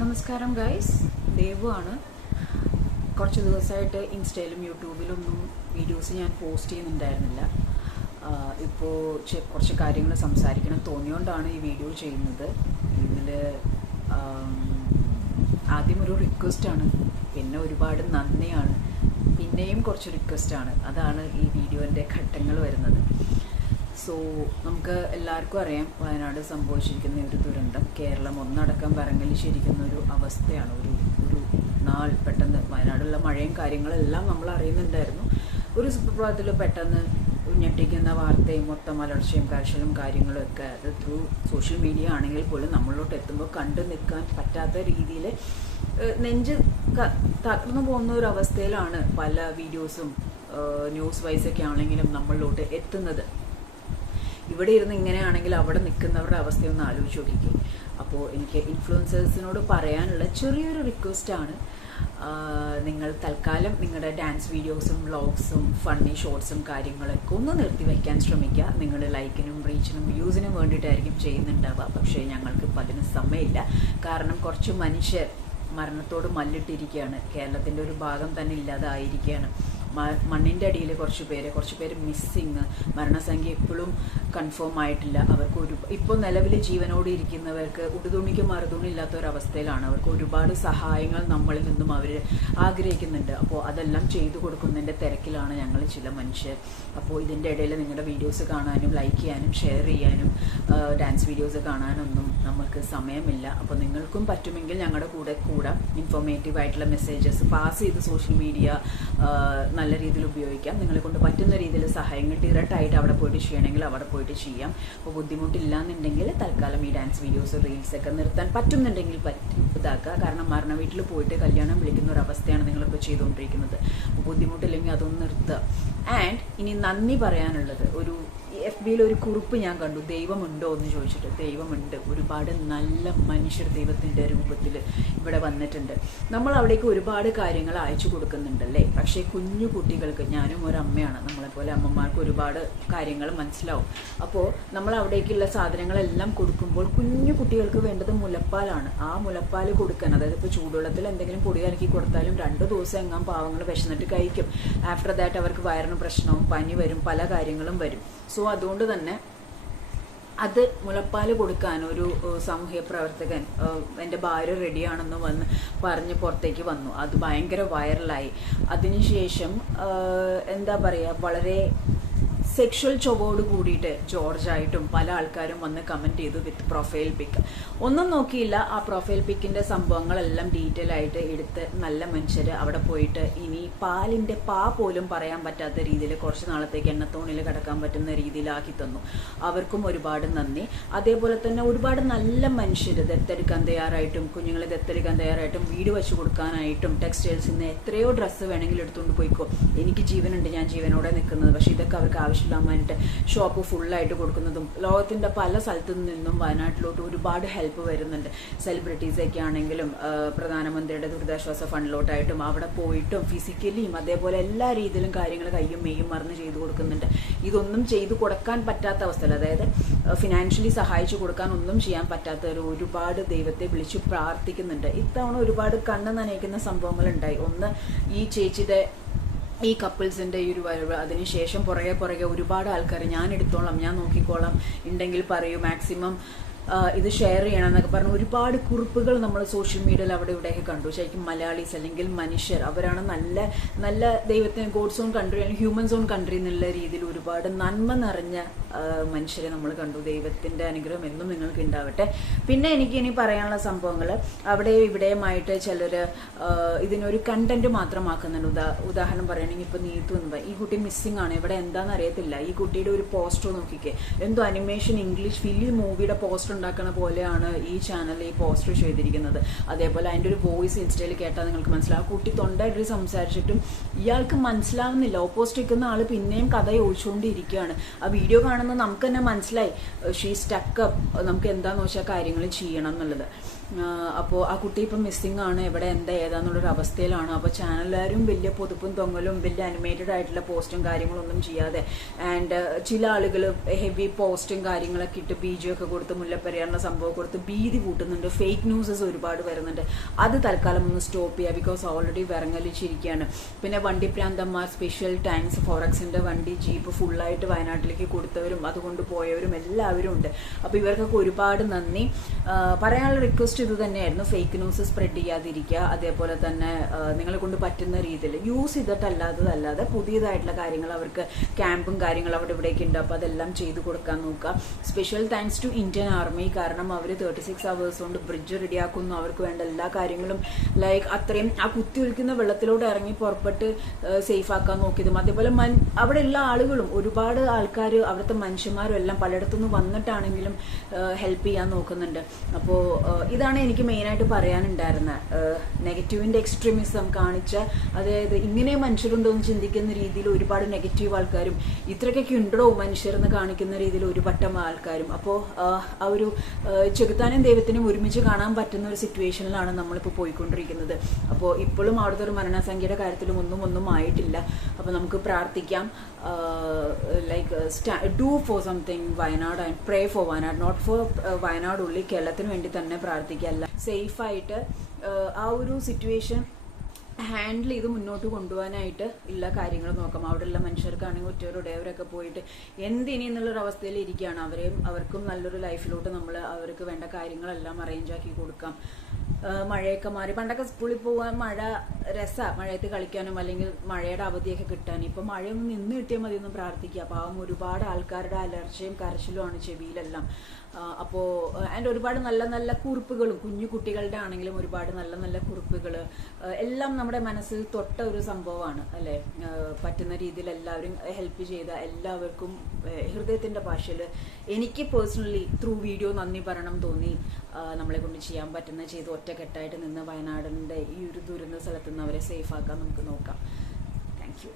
നമസ്കാരം ഗൈസ് ദേവു ആണ്. കുറച്ച് ദിവസമായിട്ട് ഇൻസ്റ്റയിലും യൂട്യൂബിലൊന്നും വീഡിയോസ് ഞാൻ പോസ്റ്റ് ചെയ്യുന്നുണ്ടായിരുന്നില്ല. ഇപ്പോൾ കുറച്ച് കാര്യങ്ങൾ സംസാരിക്കണം തോന്നിയോണ്ടാണ് ഈ വീഡിയോ ചെയ്യുന്നത്. ഇതിൽ ആദ്യം ഒരു റിക്വസ്റ്റാണ്. പിന്നെ ഒരുപാട് നന്ദിയാണ്. പിന്നെയും കുറച്ച് റിക്വസ്റ്റാണ്. അതാണ് ഈ വീഡിയോന്റെ ഘട്ടങ്ങൾ വരുന്നത്. സോ നമുക്ക് എല്ലാവർക്കും അറിയാം വയനാട് സംഭവിച്ചിരിക്കുന്ന ഒരു ദുരന്തം. കേരളം ഒന്നടക്കം വരങ്ങലിച്ചിരിക്കുന്ന ഒരു അവസ്ഥയാണ്. ഒരു ഒരു നാൾ പെട്ടെന്ന് വയനാടുള്ള മഴയും കാര്യങ്ങളെല്ലാം നമ്മൾ അറിയുന്നുണ്ടായിരുന്നു. ഒരു സുപ്രഭാതത്തിൽ പെട്ടെന്ന് ഞെട്ടിക്കുന്ന വാർത്തയും മൊത്തം അലർച്ചയും കർശലും കാര്യങ്ങളും ഒക്കെ അത് ത്രൂ സോഷ്യൽ മീഡിയ ആണെങ്കിൽ പോലും നമ്മളിലോട്ട് എത്തുമ്പോൾ കണ്ടു നിൽക്കാൻ പറ്റാത്ത രീതിയിൽ നെഞ്ച് തകർന്നു പോകുന്ന ഒരു അവസ്ഥയിലാണ് പല വീഡിയോസും ന്യൂസ് വൈസൊക്കെ ആണെങ്കിലും നമ്മളിലോട്ട് എത്തുന്നത്. ഇവിടെ ഇരുന്ന് ഇങ്ങനെയാണെങ്കിൽ അവിടെ നിൽക്കുന്നവരുടെ അവസ്ഥയൊന്ന് ആലോചിച്ച് നോക്കിക്കേ. അപ്പോൾ എനിക്ക് ഇൻഫ്ലുവൻസേഴ്സിനോട് പറയാനുള്ള ചെറിയൊരു റിക്വസ്റ്റാണ് നിങ്ങൾ തൽക്കാലം നിങ്ങളുടെ ഡാൻസ് വീഡിയോസും വ്ളോഗ്സും ഫണ്ണി ഷോർട്സും കാര്യങ്ങളൊക്കെ ഒന്ന് നിർത്തി വയ്ക്കാൻ ശ്രമിക്കുക. നിങ്ങൾ ലൈക്കിനും റീച്ചിനും വ്യൂസിനും വേണ്ടിയിട്ടായിരിക്കും ചെയ്യുന്നുണ്ടാവുക. പക്ഷേ ഞങ്ങൾക്ക് ഇപ്പം അതിന് സമയമില്ല. കാരണം കുറച്ച് മനുഷ്യർ മരണത്തോട് മല്ലിട്ടിരിക്കുകയാണ്. കേരളത്തിന്റെ ഒരു ഭാഗം തന്നെ ഇല്ലാതായിരിക്കുകയാണ്. മണ്ണിന്റെ അടിയിൽ കുറച്ച് പേര് കുറച്ച് പേര് മിസ്സിങ് മരണസംഖ്യ ഇപ്പോഴും കൺഫേം ആയിട്ടില്ല. അവർക്ക് ഒരു ഇപ്പോൾ നിലവിൽ ജീവനോടെ ഇരിക്കുന്നവർക്ക് ഉടുതുണിക്ക് ഒരു അവസ്ഥയിലാണ്. അവർക്ക് ഒരുപാട് സഹായങ്ങൾ നമ്മളിൽ നിന്നും ആഗ്രഹിക്കുന്നുണ്ട്. അപ്പോൾ അതെല്ലാം ചെയ്തു കൊടുക്കുന്നതിന്റെ തിരക്കിലാണ് ഞങ്ങൾ ചില മനുഷ്യർ. അപ്പോൾ ഇതിന്റെ ഇടയിൽ നിങ്ങളുടെ വീഡിയോസ് കാണാനും ലൈക്ക് ചെയ്യാനും ഷെയർ ചെയ്യാനും ഡാൻസ് വീഡിയോസ് കാണാനൊന്നും നമുക്ക് സമയമില്ല. അപ്പോൾ നിങ്ങൾക്കും പറ്റുമെങ്കിൽ ഞങ്ങളുടെ കൂടെ കൂടാം. ഇൻഫോർമേറ്റീവ് ആയിട്ടുള്ള മെസ്സേജസ് പാസ് ചെയ്ത് സോഷ്യൽ മീഡിയ നല്ല രീതിയിൽ ഉപയോഗിക്കാം. നിങ്ങളെ കൊണ്ട് പറ്റുന്ന രീതിയിൽ സഹായങ്ങൾ ഡയറക്റ്റായിട്ട് അവിടെ പോയിട്ട് ചെയ്യണമെങ്കിൽ അവിടെ പോയിട്ട് ചെയ്യാം. അപ്പോൾ ബുദ്ധിമുട്ടില്ല എന്നുണ്ടെങ്കിൽ തൽക്കാലം ഈ ഡാൻസ് വീഡിയോസ് റീൽസൊക്കെ നിർത്താൻ പറ്റുന്നുണ്ടെങ്കിൽ പറ്റും. ഇതാക്കുക. കാരണം മരണ വീട്ടിൽ പോയിട്ട് കല്യാണം വിളിക്കുന്ന ഒരു അവസ്ഥയാണ് നിങ്ങളിപ്പോൾ ചെയ്തുകൊണ്ടിരിക്കുന്നത് ബുദ്ധിമുട്ടില്ലെങ്കിൽ അതൊന്ന് നിർത്തുക ആൻഡ് ഇനി നന്ദി പറയാനുള്ളത് ഒരു എഫ് ബിയിൽ ഒരു കുറിപ്പ് ഞാൻ കണ്ടു. ദൈവമുണ്ടോ എന്ന് ചോദിച്ചിട്ട് ദൈവമുണ്ട്. ഒരുപാട് നല്ല മനുഷ്യർ ദൈവത്തിന്റെ രൂപത്തിൽ ഇവിടെ വന്നിട്ടുണ്ട്. നമ്മൾ അവിടേക്ക് ഒരുപാട് കാര്യങ്ങൾ അയച്ചു കൊടുക്കുന്നുണ്ടല്ലേ? പക്ഷേ കുഞ്ഞു കുട്ടികൾക്ക് ഞാനും ഒരു അമ്മയാണ്. നമ്മളെപ്പോലെ അമ്മമാർക്ക് ഒരുപാട് കാര്യങ്ങൾ മനസ്സിലാവും. അപ്പോൾ നമ്മൾ അവിടേക്കുള്ള സാധനങ്ങളെല്ലാം കൊടുക്കുമ്പോൾ കുഞ്ഞു കുട്ടികൾക്ക് വേണ്ടത് മുലപ്പാലാണ്. ആ മുലപ്പാൽ കൊടുക്കാൻ അതായത് ഇപ്പോൾ ചൂടുവെള്ളത്തിൽ എന്തെങ്കിലും പൊടി കലക്കി കൊടുത്താലും രണ്ട് ദിവസം എങ്ങാൻ പാവങ്ങൾ വിശന്നിട്ട് കഴിക്കും. ആഫ്റ്റർ ദാറ്റ് അവർക്ക് വയറിന് പ്രശ്നവും പനി വരും പല കാര്യങ്ങളും വരും. സോ അതുകൊണ്ട് തന്നെ അത് മുലപ്പാൽ കൊടുക്കാൻ ഒരു സാമൂഹ്യ പ്രവർത്തകൻ എന്റെ ഭാര്യ റെഡിയാണെന്ന് വന്ന് പറഞ്ഞ് പുറത്തേക്ക് വന്നു. അത് ഭയങ്കര വൈറലായി. അതിനുശേഷം എന്താ പറയുക വളരെ സെക്ഷൽ ചൊവോട് കൂടിയിട്ട് ജോർജായിട്ടും പല ആൾക്കാരും വന്ന് കമന്റ് ചെയ്തു വിത്ത് പ്രൊഫൈൽ പിക്ക് ഒന്നും നോക്കിയില്ല. ആ പ്രൊഫൈൽ പിക്കിന്റെ സംഭവങ്ങളെല്ലാം ഡീറ്റെയിൽ ആയിട്ട് എടുത്ത് നല്ല മനുഷ്യർ അവിടെ പോയിട്ട് ഇനി പാലിന്റെ പാ പോലും പറയാൻ പറ്റാത്ത രീതിയിൽ കുറച്ച് നാളത്തേക്ക് എണ്ണത്തോണിൽ കിടക്കാൻ പറ്റുന്ന രീതിയിലാക്കി തന്നു. അവർക്കും ഒരുപാട് നന്ദി. അതേപോലെ തന്നെ ഒരുപാട് നല്ല മനുഷ്യർ ദത്തെടുക്കാൻ തയ്യാറായിട്ടും കുഞ്ഞുങ്ങളെ ദത്തെടുക്കാൻ തയ്യാറായിട്ടും വീട് വെച്ച് കൊടുക്കാനായിട്ടും ടെക്സ്റ്റൈൽസിൽ നിന്ന് എത്രയോ ഡ്രസ്സ് വേണമെങ്കിലും എടുത്തുകൊണ്ട് പോയിക്കോ. എനിക്ക് ജീവനുണ്ട് ഞാൻ ജീവനോടെ നിൽക്കുന്നത്. പക്ഷേ ഇതൊക്കെ അവർക്ക് ആവശ്യം ആവശ്യമില്ലാമായിട്ട് ഷോപ്പ് ഫുള്ളായിട്ട് കൊടുക്കുന്നതും ലോകത്തിന്റെ പല സ്ഥലത്തു നിന്നും വയനാട്ടിലോട്ട് ഒരുപാട് ഹെൽപ്പ് വരുന്നുണ്ട്. സെലിബ്രിറ്റീസൊക്കെ ആണെങ്കിലും പ്രധാനമന്ത്രിയുടെ ദുരിതാശ്വാസ ഫണ്ടിലോട്ടായിട്ടും അവിടെ പോയിട്ടും ഫിസിക്കലിയും അതേപോലെ എല്ലാ രീതിയിലും കാര്യങ്ങൾ കയ്യും മെയ്യും മറന്ന് ചെയ്തു കൊടുക്കുന്നുണ്ട്. ഇതൊന്നും ചെയ്തു കൊടുക്കാൻ പറ്റാത്ത അവസ്ഥയിൽ അതായത് ഫിനാൻഷ്യലി സഹായിച്ചു കൊടുക്കാൻ ഒന്നും ചെയ്യാൻ പറ്റാത്തവർ ഒരുപാട് ദൈവത്തെ വിളിച്ചു പ്രാർത്ഥിക്കുന്നുണ്ട്. ഇത്തവണ ഒരുപാട് കണ്ണ് നനയിക്കുന്ന സംഭവങ്ങളുണ്ടായി. ഒന്ന് ഈ ചേച്ചിയുടെ ഈ കപ്പിൾസിന്റെ ഈ ഒരു വരവ്. അതിനുശേഷം പുറകെ പുറകെ ഒരുപാട് ആൾക്കാർ ഞാൻ എടുത്തോളാം ഞാൻ നോക്കിക്കോളാം. ഉണ്ടെങ്കിൽ പറയൂ മാക്സിമം ഇത് ഷെയർ ചെയ്യണം എന്നൊക്കെ പറഞ്ഞ് ഒരുപാട് കുറിപ്പുകൾ നമ്മൾ സോഷ്യൽ മീഡിയയിൽ അവിടെ ഇവിടെയൊക്കെ കണ്ടു. ശരിക്കും മലയാളീസ് അല്ലെങ്കിൽ മനുഷ്യർ അവരാണ് നല്ല നല്ല ദൈവത്തിന് ഗോഡ്സ് ഓൺ കൺട്രി അല്ലെങ്കിൽ ഹ്യൂമൻസ് ഓൺ കൺട്രി എന്നുള്ള രീതിയിൽ ഒരുപാട് നന്മ നിറഞ്ഞ മനുഷ്യരെ നമ്മൾ കണ്ടു. ദൈവത്തിന്റെ അനുഗ്രഹം എന്നും നിങ്ങൾക്ക് ഉണ്ടാവട്ടെ. പിന്നെ എനിക്ക് ഇനി പറയാനുള്ള സംഭവങ്ങൾ അവിടെ ഇവിടെയുമായിട്ട് ചിലർ ഇതിനൊരു കണ്ടന്റ് മാത്രമാക്കുന്നുണ്ട്. ഉദാ ഉദാഹരണം പറയുകയാണെങ്കിൽ ഇപ്പോൾ നീത്തു എന്ന് പറയും. ഈ കുട്ടി മിസ്സിംഗ് ആണ്. ഇവിടെ എന്താണെന്ന് അറിയത്തില്ല. ഈ കുട്ടിയുടെ ഒരു പോസ്റ്റർ നോക്കിക്കേ. എന്തോ അനിമേഷൻ ഇംഗ്ലീഷ് ഫിലിം മൂവിയുടെ പോസ്റ്റർ ഉണ്ടാക്കുന്ന പോലെയാണ് ഈ ചാനലിൽ ഈ പോസ്റ്റർ ചെയ്തിരിക്കുന്നത്. അതേപോലെ അതിന്റെ ഒരു വോയിസ് ഇൻസ്റ്റയിൽ കേട്ടാൽ നിങ്ങൾക്ക് മനസ്സിലാവും. ആ കുട്ടി തൊണ്ടായിട്ട് സംസാരിച്ചിട്ടും ഇയാൾക്ക് മനസ്സിലാവുന്നില്ല. ഓപ്പോസിറ്റ് നിൽക്കുന്ന ആൾ പിന്നെയും കഥ ചോദിച്ചുകൊണ്ടിരിക്കുകയാണ്. ആ വീഡിയോ കാണുന്ന നമുക്ക് തന്നെ മനസ്സിലായി. ഷീ സ്റ്റക്കപ്പ് നമുക്ക് എന്താണെന്ന് വെച്ചാൽ കാര്യങ്ങൾ ചെയ്യണം എന്നുള്ളത്. അപ്പോൾ ആ കുട്ടി ഇപ്പം മിസ്സിംഗ് ആണ് എവിടെ എന്താ ഏതാന്നുള്ളൊരു അവസ്ഥയിലാണ്. അപ്പോൾ ചാനലുകാരും വലിയ പൊതുപ്പും തൊങ്ങലും വലിയ അനിമേറ്റഡ് ആയിട്ടുള്ള പോസ്റ്റും കാര്യങ്ങളൊന്നും ചെയ്യാതെ. ആൻഡ് ചില ആളുകൾ ഹെവി പോസ്റ്റും കാര്യങ്ങളൊക്കെ ഇട്ട് ബി ജി ഒക്കെ കൊടുത്ത് മുല്ലപ്പെരിയാറിന്റെ സംഭവം കൊടുത്ത് ഭീതി കൂട്ടുന്നുണ്ട്. ഫേക്ക് ന്യൂസസ് ഒരുപാട് വരുന്നുണ്ട്. അത് തൽക്കാലം ഒന്ന് സ്റ്റോപ്പ് ചെയ്യുക ബിക്കോസ് ഓൾറെഡി വിറങ്ങലിച്ചിരിക്കുകയാണ് പിന്നെ വണ്ടി പ്രാന്തന്മാർ സ്പെഷ്യൽ ടാങ്ക്സ് ഫോറക്സിന്റെ വണ്ടി ജീപ്പ് ഫുള്ളായിട്ട് വയനാട്ടിലേക്ക് കൊടുത്തവരും അതുകൊണ്ട് പോയവരും എല്ലാവരും ഉണ്ട്. അപ്പോൾ ഇവർക്കൊക്കെ ഒരുപാട് നന്ദി. പറയാനുള്ള റിക്വസ്റ്റ് ഇത് തന്നെയായിരുന്നു. ഫേക്ക് ന്യൂസ് സ്പ്രെഡ് ചെയ്യാതിരിക്കുക. അതേപോലെ തന്നെ നിങ്ങളെ കൊണ്ട് പറ്റുന്ന രീതിയിൽ യൂസ് ചെയ്തിട്ടല്ലാത്തതല്ലാതെ പുതിയതായിട്ടുള്ള കാര്യങ്ങൾ അവർക്ക് ക്യാമ്പും കാര്യങ്ങളും അവിടെ ഇവിടേക്ക് ഉണ്ട്. അപ്പോൾ അതെല്ലാം ചെയ്തു കൊടുക്കാൻ നോക്കുക. Special thanks to Indian Army കാരണം അവർ തേർട്ടി സിക്സ് അവേഴ്സ് കൊണ്ട് ബ്രിഡ്ജ് റെഡിയാക്കുന്നു അവർക്ക് വേണ്ട എല്ലാ കാര്യങ്ങളും ലൈക്ക് അത്രയും ആ കുത്തി ഒലിക്കുന്ന വെള്ളത്തിലൂടെ ഇറങ്ങി പുറപ്പെട്ട് സേഫ് ആക്കാൻ നോക്കിയതും. അതേപോലെ മൻ അവിടെയുള്ള ആളുകളും ഒരുപാട് ആൾക്കാർ അവിടുത്തെ മനുഷ്യന്മാരും എല്ലാം പലയിടത്തുനിന്ന് വന്നിട്ടാണെങ്കിലും ഹെൽപ്പ് ചെയ്യാൻ നോക്കുന്നുണ്ട്. അപ്പോൾ ഇതാണ് എനിക്ക് മെയിനായിട്ട് പറയാനുണ്ടായിരുന്നത് നെഗറ്റീവിന്റെ എക്സ്ട്രീമിസം കാണിച്ച അതായത് ഇങ്ങനെ മനുഷ്യരുണ്ടോ എന്ന് ചിന്തിക്കുന്ന രീതിയിൽ ഒരുപാട് നെഗറ്റീവ് ആൾക്കാരും ഇത്രയ്ക്കൊക്കെ ഉണ്ടോ മനുഷ്യരെന്ന് കാണിക്കുന്ന രീതിയിൽ ഒരു പട്ടം ആൾക്കാരും അപ്പോൾ ആ ഒരു ചെകുത്താനും ദൈവത്തിനും ഒരുമിച്ച് കാണാൻ പറ്റുന്ന ഒരു സിറ്റുവേഷനിലാണ് നമ്മളിപ്പോൾ പോയിക്കൊണ്ടിരിക്കുന്നത്. അപ്പോൾ ഇപ്പോഴും അവിടുത്തെ ഒരു മരണസംഖ്യയുടെ കാര്യത്തിലും ഒന്നും ഒന്നും ആയിട്ടില്ല. അപ്പോൾ നമുക്ക് പ്രാർത്ഥിക്കാം. Like do for something Wayanad and pray for Wayanad. Not for Wayanad ഉള്ളി കേരളത്തിന് വേണ്ടി തന്നെ പ്രാർത്ഥിക്കല്ല സേഫായിട്ട് ആ ഒരു സിറ്റുവേഷൻ ഹാൻഡിൽ ചെയ്ത് മുന്നോട്ട് കൊണ്ടുപോകാനായിട്ട് ഉള്ള കാര്യങ്ങൾ നോക്കാം. അവിടെയുള്ള മനുഷ്യർക്കാണെങ്കിൽ ഒറ്റവരുടേവരൊക്കെ പോയിട്ട് എന്തിനി എന്നുള്ളൊരു അവസ്ഥയിൽ ഇരിക്കുകയാണ്. അവരെയും അവർക്കും നല്ലൊരു ലൈഫിലോട്ട് നമ്മൾ അവർക്ക് വേണ്ട കാര്യങ്ങളെല്ലാം അറേഞ്ച് ആക്കി കൊടുക്കാം. മഴയൊക്കെ മാറി. പണ്ടൊക്കെ സ്കൂളിൽ പോകാൻ മഴ രസ. മഴയത്ത് കളിക്കാനും അല്ലെങ്കിൽ മഴയുടെ അവധിയൊക്കെ കിട്ടാനും ഇപ്പം മഴയൊന്നും നിന്ന് കിട്ടിയാൽ മതി പ്രാർത്ഥിക്കുക. പാവം ഒരുപാട് ആൾക്കാരുടെ അലർച്ചയും കരച്ചിലുമാണ് ചെവിയിലെല്ലാം. അപ്പോൾ ആൻഡ് ഒരുപാട് നല്ല നല്ല കുറിപ്പുകളും കുഞ്ഞു കുട്ടികളുടെ ആണെങ്കിലും ഒരുപാട് നല്ല നല്ല കുറിപ്പുകൾ എല്ലാം നമ്മുടെ മനസ്സിൽ തൊട്ട ഒരു സംഭവമാണ് അല്ലേ? പറ്റുന്ന രീതിയിൽ എല്ലാവരും ഹെൽപ്പ് ചെയ്ത എല്ലാവർക്കും ഹൃദയത്തിന്റെ ഭാഷയിൽ എനിക്ക് പേഴ്സണലി ത്രൂ വീഡിയോ നന്ദി പറയണം തോന്നി. നമ്മളെ കൊണ്ട് ചെയ്യാൻ പറ്റുന്ന ചെയ്ത് ഒറ്റക്കെട്ടായിട്ട് നിന്ന് വയനാടിന്റെ ഈ ഒരു ദുരന്ത സ്ഥലത്ത് നിന്ന് അവരെ സേഫാക്കാൻ നമുക്ക് നോക്കാം. താങ്ക്